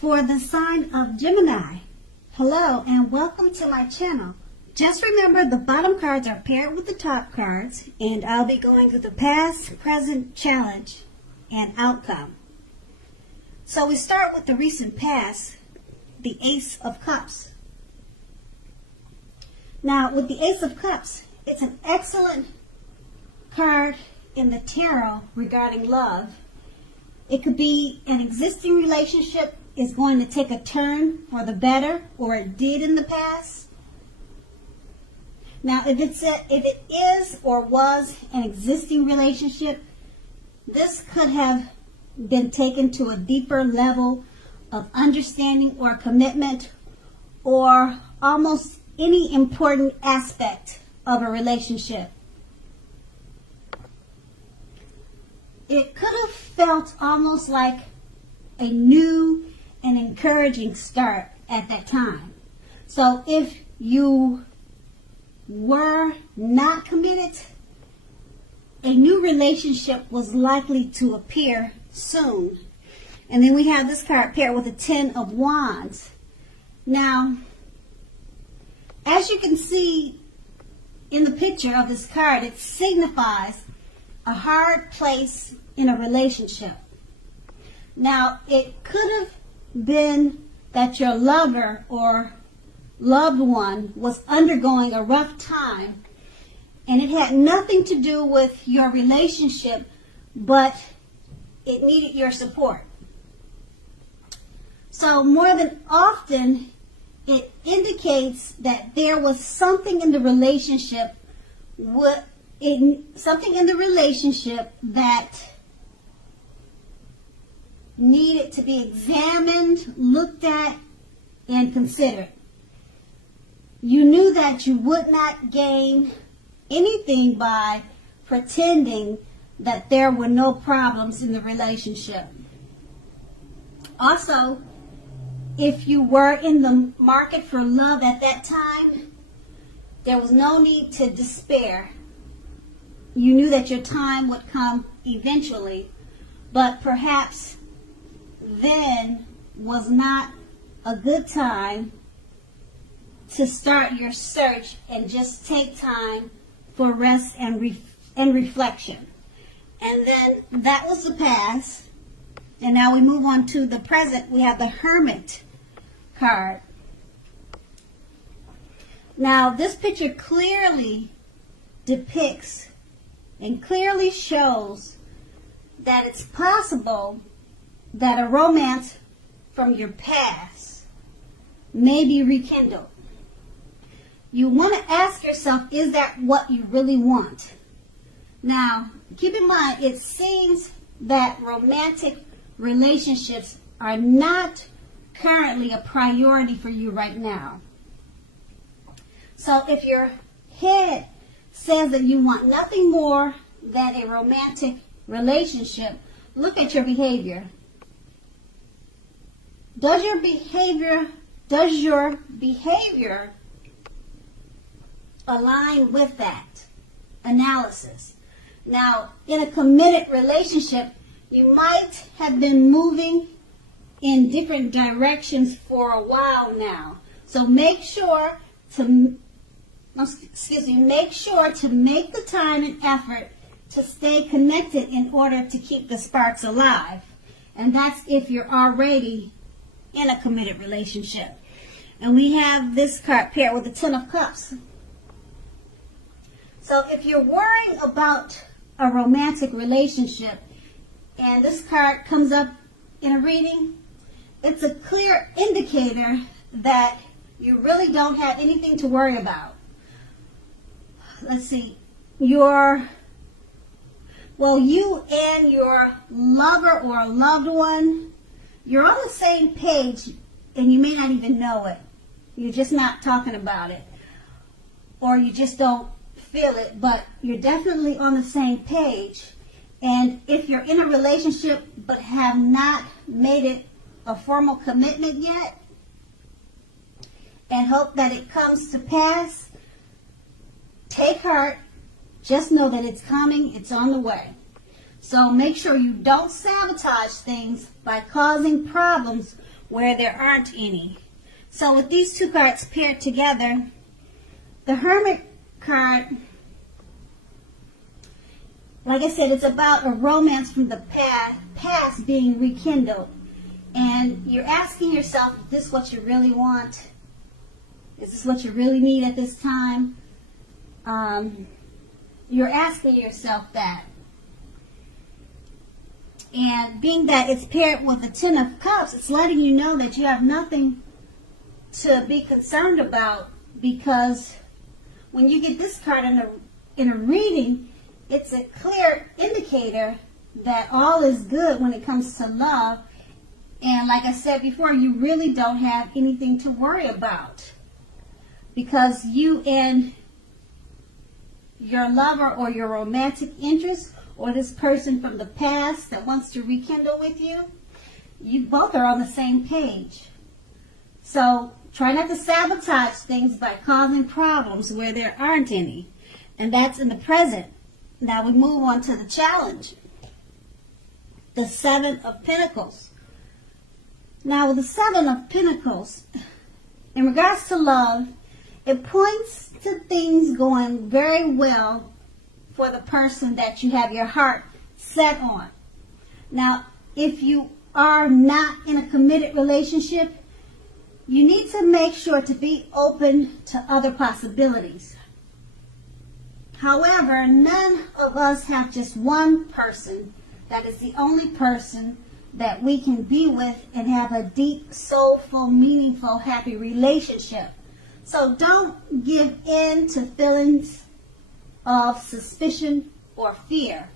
for the sign of Gemini. Hello and welcome to my channel. Just remember the bottom cards are paired with the top cards, and I'll be going through the past, present, challenge, and outcome. So we start with the recent past, the Ace of Cups. Now with the Ace of Cups, it's an excellent card in the tarot regarding love. It could be an existing relationship is going to take a turn for the better, or it did in the past. Now, if it is or was an existing relationship, this could have been taken to a deeper level of understanding or commitment, or almost any important aspect of a relationship. It could have felt almost like a new and encouraging start at that time. So if you were not committed, a new relationship was likely to appear soon. And then we have this card paired with the Ten of Wands. Now, as you can see in the picture of this card, it signifies a hard place in a relationship. Now, it could have been that your lover or loved one was undergoing a rough time, and it had nothing to do with your relationship, but it needed your support. So that there was something in the relationship that needed to be examined, looked at, and considered. You knew that you would not gain anything by pretending that there were no problems in the relationship. Also, if you were in the market for love at that time, there was no need to despair. You knew that your time would come eventually, but perhaps then was not a good time to start your search and just take time for rest and reflection. And then that was the past. And now we move on to the present. We have the Hermit card. Now this picture clearly depicts and clearly shows that it's possible that a romance from your past may be rekindled. You want to ask yourself, is that what you really want? Now, keep in mind, it seems that romantic relationships are not currently a priority for you right now. So if your head says that you want nothing more than a romantic relationship, look at your behavior. Does your behavior align with that analysis? Now, in a committed relationship, you might have been moving in different directions for a while now. So make sure to make the time and effort to stay connected in order to keep the sparks alive. And that's if you're already in a committed relationship. And we have this card paired with the Ten of Cups. So if you're worrying about a romantic relationship and this card comes up in a reading, it's a clear indicator that you really don't have anything to worry about. Let's see. You and your lover or loved one, you're on the same page, and you may not even know it. You're just not talking about it, or you just don't feel it, but you're definitely on the same page. And if you're in a relationship but have not made it a formal commitment yet and hope that it comes to pass, take heart. Just know that it's coming, it's on the way. So make sure you don't sabotage things by causing problems where there aren't any. So with these two cards paired together, the Hermit card, like I said, it's about a romance from the past being rekindled. And you're asking yourself, is this what you really want? Is this what you really need at this time? You're asking yourself that. And being that it's paired with the Ten of Cups, it's letting you know that you have nothing to be concerned about, because when you get this card in a reading, it's a clear indicator that all is good when it comes to love. And like I said before, you really don't have anything to worry about, because you and your lover or your romantic interest or this person from the past that wants to rekindle with you, you both are on the same page. So try not to sabotage things by causing problems where there aren't any. And that's in the present. Now we move on to the challenge. The Seven of Pentacles. Now with the Seven of Pentacles, in regards to love, it points to things going very well for the person that you have your heart set on. Now, if you are not in a committed relationship, you need to make sure to be open to other possibilities. However, none of us have just one person that is the only person that we can be with and have a deep, soulful, meaningful, happy relationship. So don't give in to feelings of suspicion or fear.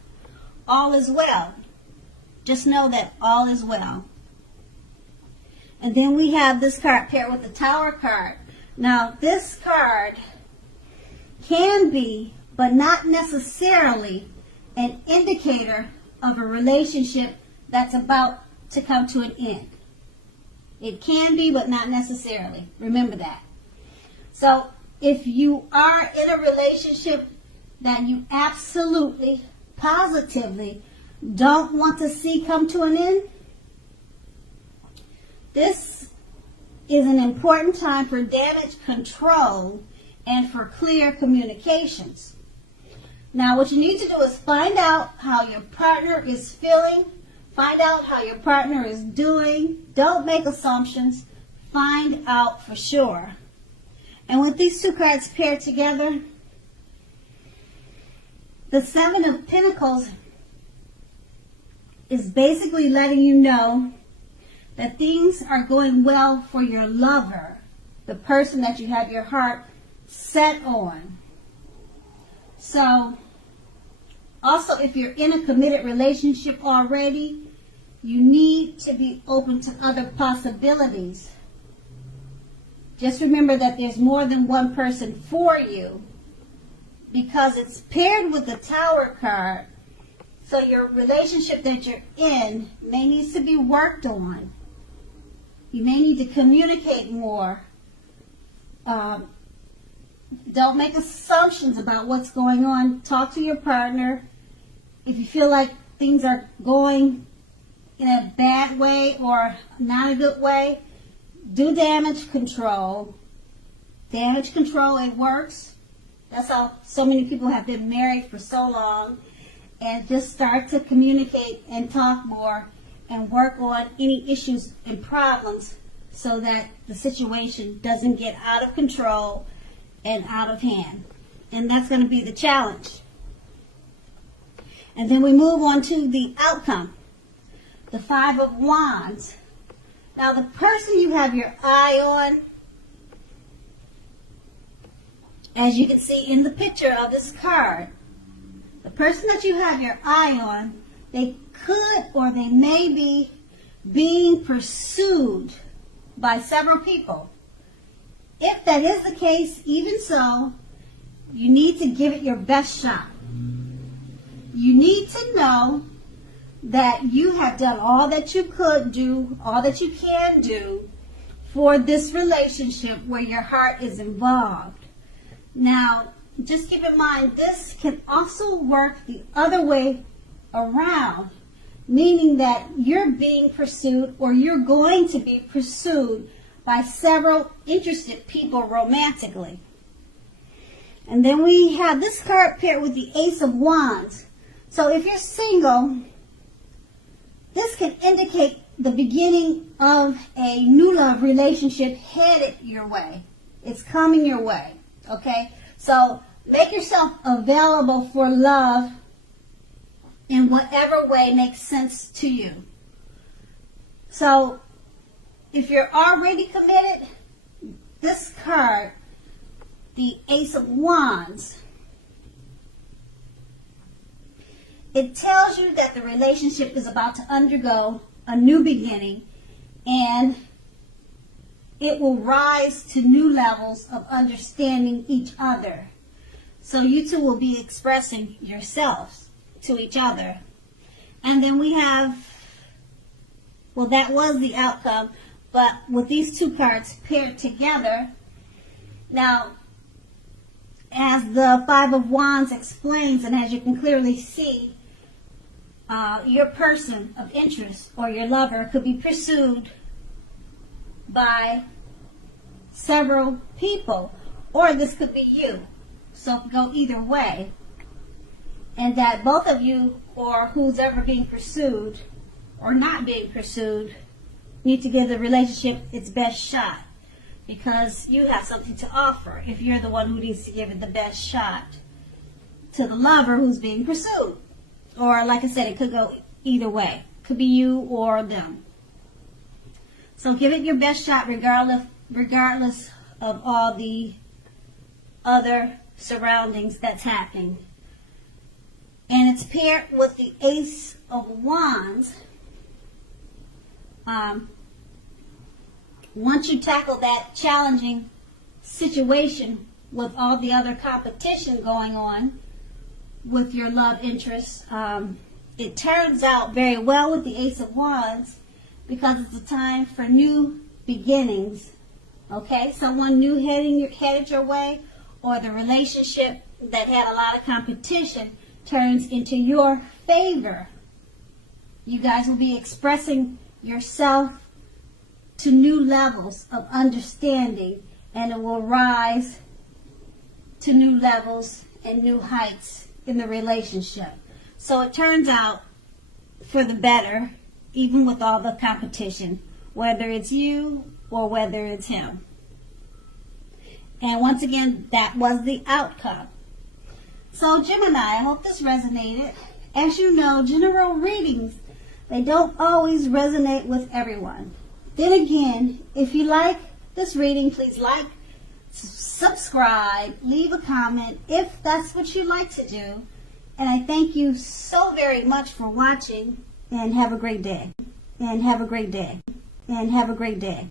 All is well. Just know that all is well. And then we have this card paired with the Tower card. Now this card can be, but not necessarily, an indicator of a relationship that's about to come to an end. It can be, but not necessarily. Remember that. So if you are in a relationship that you absolutely, positively don't want to see come to an end, this is an important time for damage control and for clear communications. Now what you need to do is find out how your partner is feeling, find out how your partner is doing. Don't make assumptions. Find out for sure. And with these two cards paired together, the Seven of Pentacles is basically letting you know that things are going well for your lover, the person that you have your heart set on. So, also if you're in a committed relationship already, you need to be open to other possibilities. Just remember that there's more than one person for you, because it's paired with the Tower card. So your relationship that you're in may need to be worked on. You may need to communicate more. Don't make assumptions about what's going on. Talk to your partner. If you feel like things are going in a bad way or not a good way, do damage control. Damage control, it works. That's how so many people have been married for so long. And just start to communicate and talk more and work on any issues and problems so that the situation doesn't get out of control and out of hand. And that's going to be the challenge. And then we move on to the outcome. The Five of Wands. Now the person you have your eye on, as you can see in the picture of this card, the person that you have your eye on, they could or they may be being pursued by several people. If that is the case, even so, you need to give it your best shot. You need to know that you have done all that you could do, all that you can do for this relationship where your heart is involved. Now, just keep in mind, this can also work the other way around. meaning that you're being pursued or you're going to be pursued by several interested people romantically. And then we have this card paired with the Ace of Wands. So if you're single, this can indicate the beginning of a new love relationship headed your way. It's coming your way, okay? So make yourself available for love in whatever way makes sense to you. So if you're already committed, this card, the Ace of Wands, it tells you that the relationship is about to undergo a new beginning, and it will rise to new levels of understanding each other. So you two will be expressing yourselves to each other. And then we have, well, that was the outcome, but with these two cards paired together, now, as the Five of Wands explains, and as you can clearly see, your person of interest or your lover could be pursued by several people, or this could be you. So it could go either way. And that both of you, or who's ever being pursued or not being pursued, need to give the relationship its best shot, because you have something to offer if you're the one who needs to give it the best shot to the lover who's being pursued. Or, like I said, it could go either way. Could be you or them. So give it your best shot regardless of all the other surroundings that's happening. And it's paired with the Ace of Wands. Once you tackle that challenging situation with all the other competition going on with your love interest, it turns out very well with the Ace of Wands, because it's a time for new beginnings. Okay, someone new headed your way, or the relationship that had a lot of competition turns into your favor. You guys will be expressing yourself to new levels of understanding, and it will rise to new levels and new heights in the relationship. So it turns out for the better, even with all the competition, whether it's you or whether it's him. And once again, that was the outcome. So Gemini, I hope this resonated. As you know, general readings, they don't always resonate with everyone. Then again, if you like this reading, please like, subscribe, leave a comment if that's what you like to do. And I thank you so very much for watching, and have a great day. And have a great day. And have a great day.